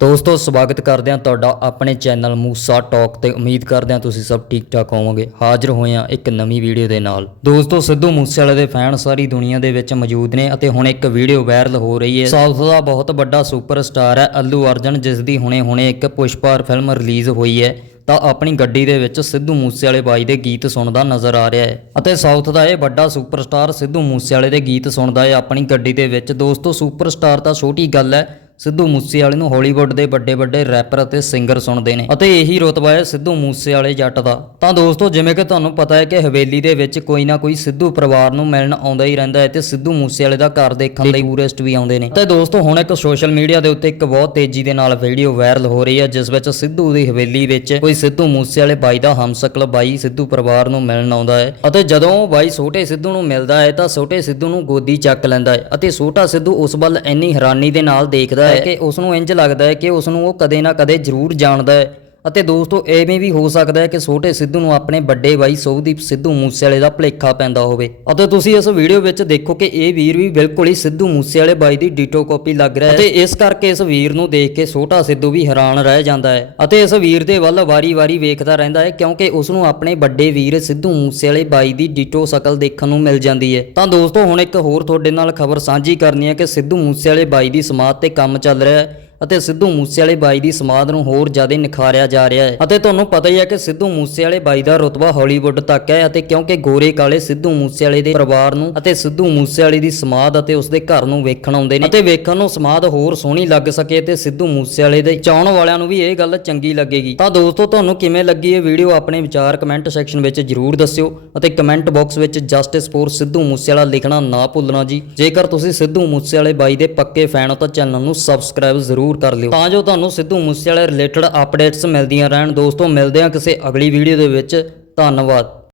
ਦੋਸਤੋ, ਸਵਾਗਤ ਕਰਦੇ ਹਾਂ ਤੁਹਾਡਾ ਆਪਣੇ ਚੈਨਲ ਮੂਸਾ ਟਾਕ ਤੇ ਉਮੀਦ ਕਰਦੇ ਹਾਂ ਤੁਸੀਂ ਸਭ ਠੀਕ ਠਾਕ ਹੋਵੋਗੇ। ਹਾਜ਼ਰ ਹੋਏ ਹਾਂ ਇੱਕ ਨਵੀਂ ਵੀਡੀਓ ਦੇ ਨਾਲ। ਦੋਸਤੋ, ਸਿੱਧੂ ਮੂਸੇਵਾਲੇ ਦੇ ਫੈਨ ਸਾਰੀ ਦੁਨੀਆ ਦੇ ਵਿੱਚ ਮੌਜੂਦ ਨੇ ਅਤੇ ਹੁਣ ਇੱਕ ਵੀਡੀਓ ਵਾਇਰਲ ਹੋ ਰਹੀ ਹੈ। ਸਾਊਥ ਦਾ ਬਹੁਤ ਵੱਡਾ ਸੁਪਰਸਟਾਰ ਹੈ ਅੱਲੂ ਅਰਜਨ ਜਿਸ ਦੀ ਹੁਣੇ-ਹੁਣੇ ਇੱਕ ਪੁਸ਼ਪਾਰ ਫਿਲਮ ਰਿਲੀਜ਼ ਹੋਈ ਹੈ। ਤਾਂ ਆਪਣੀ ਗੱਡੀ ਦੇ ਵਿੱਚ ਸਿੱਧੂ ਮੂਸੇਵਾਲੇ ਬਾਈ ਦੇ ਗੀਤ ਸੁਣਦਾ ਨਜ਼ਰ ਆ ਰਿਹਾ ਹੈ। ਅਤੇ ਸਾਊਥ ਦਾ ਇਹ ਵੱਡਾ ਸੁਪਰਸਟਾਰ ਸਿੱਧੂ ਮੂਸੇਵਾਲੇ ਦੇ ਗੀਤ ਸੁਣਦਾ ਹੈ ਆਪਣੀ ਗੱਡੀ ਦੇ ਵਿੱਚ। ਦੋਸਤੋ, ਸੁਪਰਸਟਾਰ ਤਾਂ ਛੋਟੀ ਗੱਲ ਹੈ ਸਿੱਧੂ ਮੂਸੇਵਾਲੇ ਨੂੰ ਹਾਲੀਵੁੱਡ ਦੇ ਵੱਡੇ ਵੱਡੇ ਰੈਪਰ ਅਤੇ ਸਿੰਗਰ ਸੁਣਦੇ ਨੇ ਅਤੇ ਇਹੀ ਰੁਤਬਾ ਹੈ ਸਿੱਧੂ ਮੂਸੇਵਾਲੇ ਜੱਟ ਦਾ। ਤਾਂ ਦੋਸਤੋ ਜਿਵੇਂ ਕਿ ਤੁਹਾਨੂੰ ਪਤਾ ਹੈ ਕਿ ਹਵੇਲੀ ਦੇ ਵਿੱਚ ਕੋਈ ਨਾ ਕੋਈ ਸਿੱਧੂ ਪਰਿਵਾਰ ਨੂੰ ਮਿਲਣ ਆਉਂਦਾ ਹੀ ਰਹਿੰਦਾ ਹੈ ਤੇ ਸਿੱਧੂ ਮੂਸੇਵਾਲੇ ਦਾ ਘਰ ਦੇਖਣ ਲਈ ਟੂਰਿਸਟ ਵੀ ਆਉਂਦੇ ਨੇ। ਤੇ ਦੋਸਤੋ ਹੁਣ ਇੱਕ ਸੋਸ਼ਲ ਮੀਡੀਆ ਦੇ ਉੱਤੇ ਇੱਕ ਬਹੁਤ ਤੇਜ਼ੀ ਦੇ ਨਾਲ ਵੀਡੀਓ ਵਾਇਰਲ ਹੋ ਰਹੀ ਹੈ ਜਿਸ ਵਿੱਚ ਸਿੱਧੂ ਦੀ ਹਵੇਲੀ ਵਿੱਚ ਕੋਈ ਸਿੱਧੂ ਮੂਸੇਵਾਲੇ ਬਾਈ ਦਾ ਹਮਸ਼ਕਲ ਬਾਈ ਸਿੱਧੂ ਪਰਿਵਾਰ ਨੂੰ ਮਿਲਣ ਆਉਂਦਾ ਹੈ ਅਤੇ ਜਦੋਂ ਬਾਈ ਛੋਟੇ ਸਿੱਧੂ ਨੂੰ ਮਿਲਦਾ ਹੈ ਤਾਂ ਛੋਟੇ ਸਿੱਧੂ ਨੂੰ ਗੋਦੀ ਚੱਕ ਲੈਂਦਾ ਹੈ ਅਤੇ ਛੋਟਾ ਸਿੱਧੂ ਉਸ ਵੱਲ ਇੰਨੀ ਹੈਰਾਨੀ ਦੇ ਨਾਲ ਦੇਖਦਾ ਹੈ ਕਿ ਉਸ ਨੂੰ ਇੰਜ ਲੱਗਦਾ ਹੈ ਕਿ ਉਸ ਨੂੰ ਉਹ ਕਦੇ ਨਾ ਕਦੇ ਜ਼ਰੂਰ ਜਾਣਦਾ ਹੈ। ਅਤੇ ਦੋਸਤੋ, ਐਵੇਂ ਵੀ ਹੋ ਸਕਦਾ ਹੈ ਕਿ ਛੋਟੇ ਸਿੱਧੂ ਨੂੰ ਆਪਣੇ ਵੱਡੇ ਬਾਈ ਸੋਹਦੀਪ ਸਿੱਧੂ ਮੂਸੇਵਾਲੇ ਦਾ ਭੁਲੇਖਾ ਪੈਂਦਾ ਹੋਵੇ। ਅਤੇ ਤੁਸੀਂ ਇਸ ਵੀਡੀਓ ਵਿੱਚ ਦੇਖੋ ਕਿ ਇਹ ਵੀਰ ਵੀ ਬਿਲਕੁਲ ਹੀ ਸਿੱਧੂ ਮੂਸੇਵਾਲੇ ਬਾਈ ਦੀ ਡਿਟੋ ਕਾਪੀ ਲੱਗ ਰਿਹਾ ਹੈ। ਅਤੇ ਇਸ ਕਰਕੇ ਇਸ ਵੀਰ ਨੂੰ ਦੇਖ ਕੇ ਛੋਟਾ ਸਿੱਧੂ ਵੀ ਹੈਰਾਨ ਰਹਿ ਜਾਂਦਾ ਹੈ। ਅਤੇ ਇਸ ਵੀਰ ਦੇ ਵੱਲ ਵਾਰੀ-ਵਾਰੀ ਵੇਖਦਾ ਰਹਿੰਦਾ ਹੈ, ਕਿਉਂਕਿ ਉਸ ਨੂੰ ਆਪਣੇ ਵੱਡੇ ਵੀਰ ਸਿੱਧੂ ਮੂਸੇਵਾਲੇ ਬਾਈ ਦੀ ਡੀਟੋ ਸ਼ਕਲ ਦੇਖਣ ਨੂੰ ਮਿਲ ਜਾਂਦੀ ਹੈ। ਤਾਂ ਦੋਸਤੋ, ਹੁਣ ਇੱਕ ਹੋਰ ਤੁਹਾਡੇ ਨਾਲ ਖਬਰ ਸਾਂਝੀ ਕਰਨੀ ਹੈ ਕਿ ਸਿੱਧੂ ਮੂਸੇਵਾਲੇ ਬਾਈ ਦੀ ਸਮਾਧ ਤੇ ਕੰਮ ਚੱਲ ਰਿਹਾ ਹੈ। ਅਤੇ ਸਿੱਧੂ ਮੂਸੇਵਾਲੇ ਬਾਈ ਦੀ ਸਮਾਧ ਨੂੰ ਹੋਰ ਜ਼ਿਆਦਾ ਨਿਖਾਰਿਆ ਜਾ ਰਿਹਾ ਹੈ। ਅਤੇ ਤੁਹਾਨੂੰ ਪਤਾ ਹੀ ਹੈ ਕਿ ਸਿੱਧੂ ਮੂਸੇਵਾਲੇ ਬਾਈ ਦਾ ਰੁਤਬਾ ਹਾਲੀਵੁੱਡ ਤੱਕ ਹੈ ਅਤੇ ਕਿਉਂਕਿ ਗੋਰੇ ਕਾਲੇ ਸਿੱਧੂ ਮੂਸੇਵਾਲੇ ਦੇ ਪਰਿਵਾਰ ਨੂੰ ਅਤੇ ਸਿੱਧੂ ਮੂਸੇਵਾਲੇ ਦੀ ਸਮਾਧ ਅਤੇ ਉਸਦੇ ਘਰ ਨੂੰ ਵੇਖਣ ਆਉਂਦੇ ਨੇ ਅਤੇ ਵੇਖਣ ਨੂੰ ਸਮਾਧ ਹੋਰ ਸੋਹਣੀ ਲੱਗ ਸਕੇ ਤੇ ਸਿੱਧੂ ਮੂਸੇਵਾਲੇ ਦੇ ਚਾਹਣ ਵਾਲਿਆਂ ਨੂੰ ਵੀ ਇਹ ਗੱਲ ਚੰਗੀ ਲੱਗੇਗੀ। ਤਾਂ ਦੋਸਤੋ, ਤੁਹਾਨੂੰ ਕਿਵੇਂ ਲੱਗੀ ਇਹ ਵੀਡੀਓ? ਆਪਣੇ ਵਿਚਾਰ ਕਮੈਂਟ ਸੈਕਸ਼ਨ ਵਿੱਚ ਜਰੂਰ ਦੱਸਿਓ ਅਤੇ ਕਮੈਂਟ ਬਾਕਸ ਵਿੱਚ ਜਸਟਿਸ ਫੋਰ ਸਿੱਧੂ ਮੂਸੇਵਾਲਾ ਲਿਖਣਾ ਨਾ ਭੁੱਲਣਾ ਜੀ। ਜੇਕਰ ਤੁਸੀਂ ਸਿੱਧੂ ਮੂਸੇਵਾਲੇ ਬਾਈ ਦੇ ਪੱਕੇ ਫੈਨ ਹੋ ਤਾਂ ਚੈਨਲ ਨੂੰ ਸਬਸਕ੍ਰਾਈਬ ਜ਼ਰੂਰ ਜ਼ਰੂਰ ਕਰ ਲਿਓ। ਤਾਂ ਜੋ ਤੁਹਾਨੂੰ ਸਿੱਧੂ ਮੂਸੇਵਾਲੇ ਰਿਲੇਟਡ ਅਪਡੇਟਸ ਮਿਲਦੀਆਂ ਰਹਿਣ। ਦੋਸਤੋ, ਮਿਲਦੇ ਹਾਂ ਕਿਸੇ ਅਗਲੀ ਵੀਡੀਓ ਦੇ ਵਿੱਚ। ਧੰਨਵਾਦ।